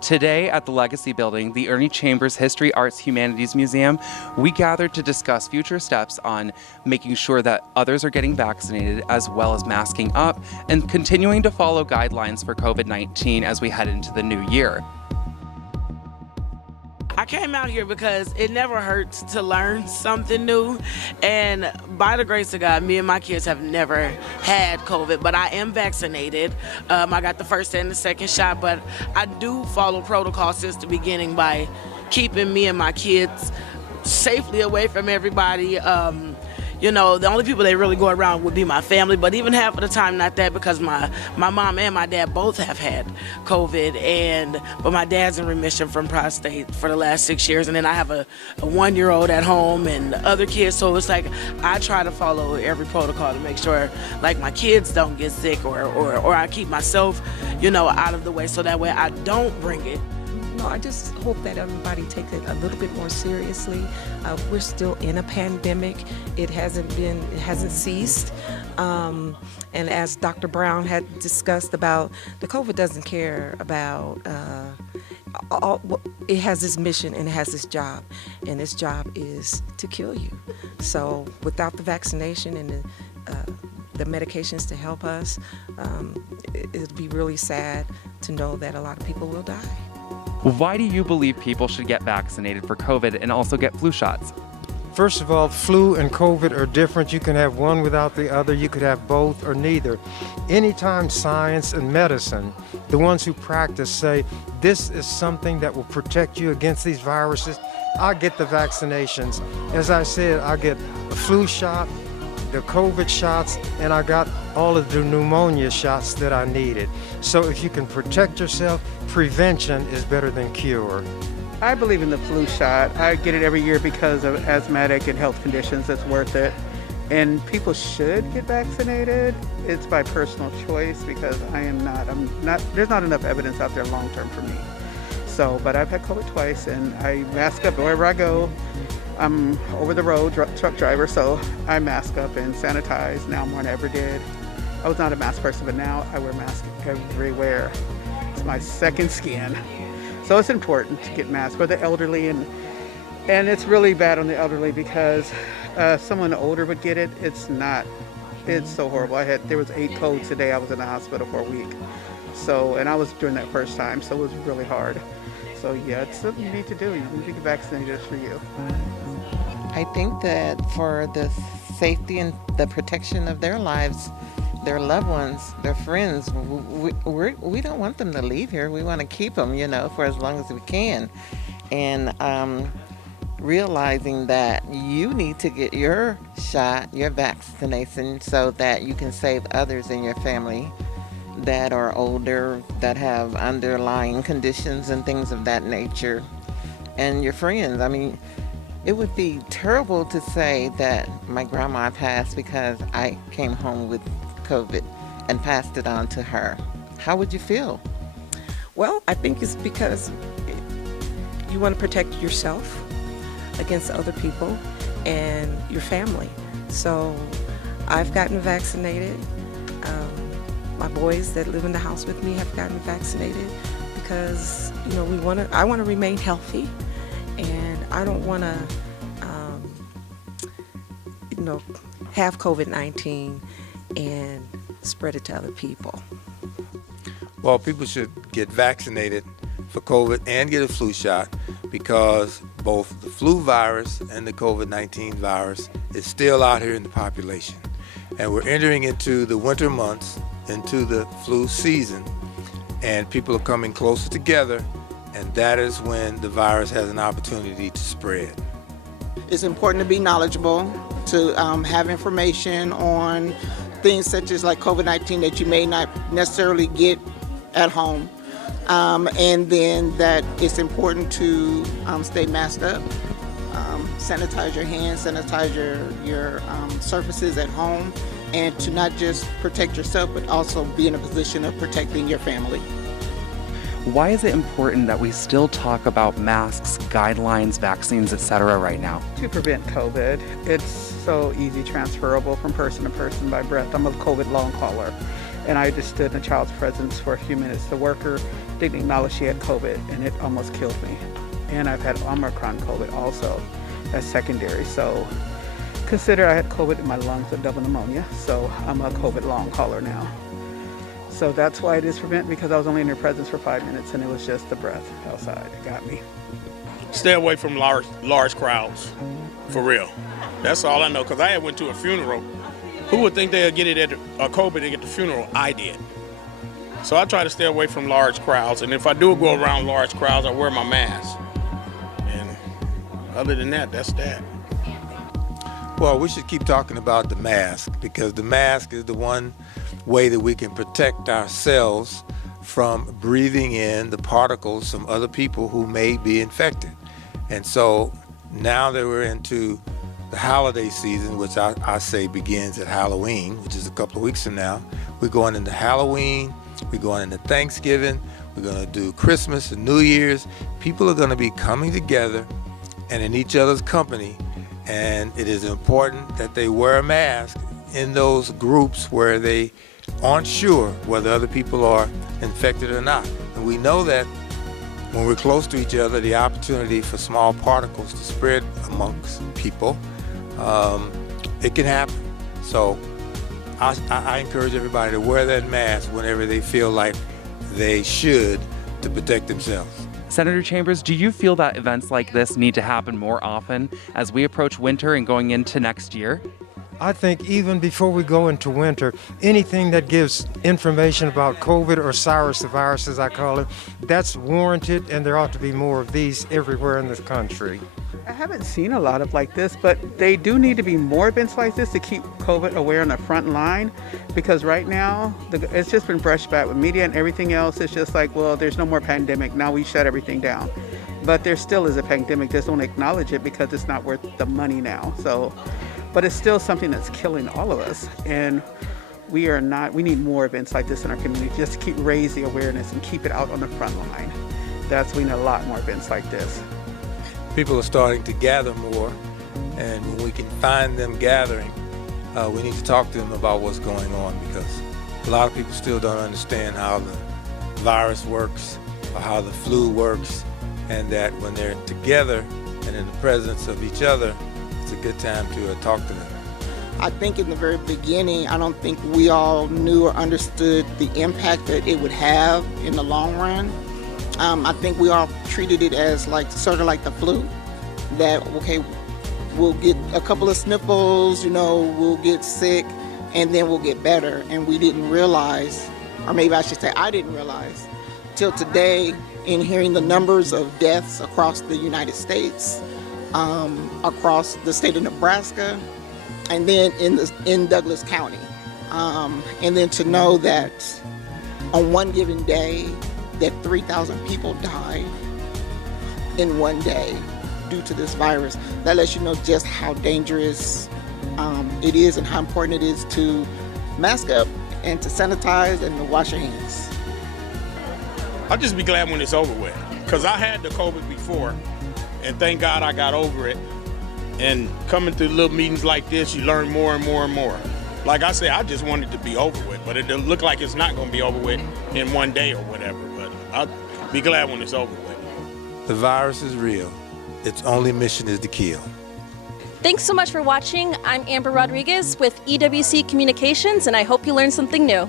Today at the Legacy Building, the Ernie Chambers History, Arts, Humanities Museum, we gathered to discuss future steps on making sure that others are getting vaccinated as well as masking up and continuing to follow guidelines for COVID-19 as we head into the new year. I came out here because it never hurts to learn something new, and by the grace of God, me and my kids have never had COVID, but I am vaccinated. I got the first and the second shot, but I do follow protocol since the beginning by keeping me and my kids safely away from everybody. The only people that really go around would be my family, but even half of the time not that, because my mom and my dad both have had COVID, but my dad's in remission from prostate for the last 6 years, and then I have a 1-year-old at home and other kids, so it's like I try to follow every protocol to make sure like my kids don't get sick or I keep myself, out of the way so that way I don't bring it. No, I just hope that everybody takes it a little bit more seriously. We're still in a pandemic. It hasn't ceased. And as Dr. Brown had discussed about, the COVID doesn't care about, it has its mission and it has its job. And its job is to kill you. So without the vaccination and the medications to help us, it'll be really sad to know that a lot of people will die. Why do you believe people should get vaccinated for COVID and also get flu shots? First of all, flu and COVID are different. You can have one without the other. You could have both or neither. Anytime science and medicine, the ones who practice, say this is something that will protect you against these viruses, I get the vaccinations. As I said, I get a flu shot, the COVID shots, and I got all of the pneumonia shots that I needed. So if you can protect yourself, prevention is better than cure. I believe in the flu shot. I get it every year because of asthmatic and health conditions. It's worth it. And people should get vaccinated. It's by personal choice because I'm not, there's not enough evidence out there long term for me. So, but I've had COVID twice and I mask up wherever I go. I'm over the road truck driver, so I mask up and sanitize now more than I ever did. I was not a mask person, but now I wear masks everywhere. It's my second skin. So it's important to get masks for the elderly, and it's really bad on the elderly because someone older would get it. It's so horrible. There was 8 colds today. I was in the hospital for a week. So, and I was during that first time, so it was really hard. So yeah, it's something you need to do. You need to get vaccinated for you. I think that for the safety and the protection of their lives, their loved ones, their friends, we don't want them to leave here. We want to keep them, for as long as we can. And realizing that you need to get your shot, your vaccination, so that you can save others in your family that are older, that have underlying conditions and things of that nature, and your friends. I mean, it would be terrible to say that my grandma passed because I came home with COVID and passed it on to her. How would you feel? Well, I think it's because you want to protect yourself against other people and your family. So I've gotten vaccinated. My boys that live in the house with me have gotten vaccinated because, I want to remain healthy, and I don't want to, have COVID-19 and spread it to other people. Well, people should get vaccinated for COVID and get a flu shot because both the flu virus and the COVID-19 virus is still out here in the population. And we're entering into the winter months, into the flu season, and people are coming closer together, and that is when the virus has an opportunity to spread. It's important to be knowledgeable, to have information on things such as like COVID-19 that you may not necessarily get at home. And then that it's important to stay masked up, sanitize your hands, sanitize your surfaces at home, and to not just protect yourself, but also be in a position of protecting your family. Why is it important that we still talk about masks, guidelines, vaccines, etc. right now? To prevent COVID. It's so easy transferable from person to person by breath. I'm a COVID long hauler. And I just stood in a child's presence for a few minutes. The worker didn't acknowledge she had COVID, and it almost killed me. And I've had Omicron COVID also as secondary. So consider I had COVID in my lungs and double pneumonia. So I'm a COVID long hauler now. So that's why it is prevent, because I was only in her presence for 5 minutes and it was just the breath outside. It got me. Stay away from large crowds, for real. That's all I know, because I went to a funeral. Who would think they'd get it at COVID at the funeral? I did. So I try to stay away from large crowds, and if I do go around large crowds, I wear my mask. And other than that, that's that. Well, we should keep talking about the mask, because the mask is the one way that we can protect ourselves from breathing in the particles from other people who may be infected. And so now that we're into the holiday season, which I say begins at Halloween, which is a couple of weeks from now, we're going into Halloween, we're going into Thanksgiving, we're going to do Christmas and New Year's. People are going to be coming together and in each other's company, and it is important that they wear a mask in those groups where they aren't sure whether other people are infected or not. And we know that when we're close to each other, the opportunity for small particles to spread amongst people, it can happen. So I encourage everybody to wear that mask whenever they feel like they should, to protect themselves. Senator Chambers, do you feel that events like this need to happen more often as we approach winter and going into next year? I think even before we go into winter, anything that gives information about COVID or SARS, the virus as I call it, that's warranted, and there ought to be more of these everywhere in this country. I haven't seen a lot of like this, but they do need to be more events like this to keep COVID aware on the front line, because right now it's just been brushed back with media and everything else. It's just like, well, there's no more pandemic. Now we shut everything down. But there still is a pandemic. Just don't acknowledge it because it's not worth the money now. So, but it's still something that's killing all of us. And we need more events like this in our community just to keep raise the awareness and keep it out on the front line. We need a lot more events like this. People are starting to gather more, and when we can find them gathering, we need to talk to them about what's going on, because a lot of people still don't understand how the virus works or how the flu works, and that when they're together and in the presence of each other, it's a good time to talk to them. I think in the very beginning, I don't think we all knew or understood the impact that it would have in the long run. I think we all treated it as sort of like the flu, that, okay, we'll get a couple of sniffles, we'll get sick, and then we'll get better. And we didn't realize, or maybe I should say I didn't realize, till today, in hearing the numbers of deaths across the United States, across the state of Nebraska, and then in Douglas County. And then to know that on one given day, that 3,000 people died in one day due to this virus. That lets you know just how dangerous it is and how important it is to mask up and to sanitize and to wash your hands. I'll just be glad when it's over with, because I had the COVID before, and thank God I got over it. And coming through little meetings like this, you learn more and more and more. Like I said, I just want it to be over with, but it look like it's not going to be over with in one day or whatever. But I'll be glad when it's over with. The virus is real. Its only mission is to kill. Thanks so much for watching. I'm Amber Rodriguez with EWC Communications, and I hope you learned something new.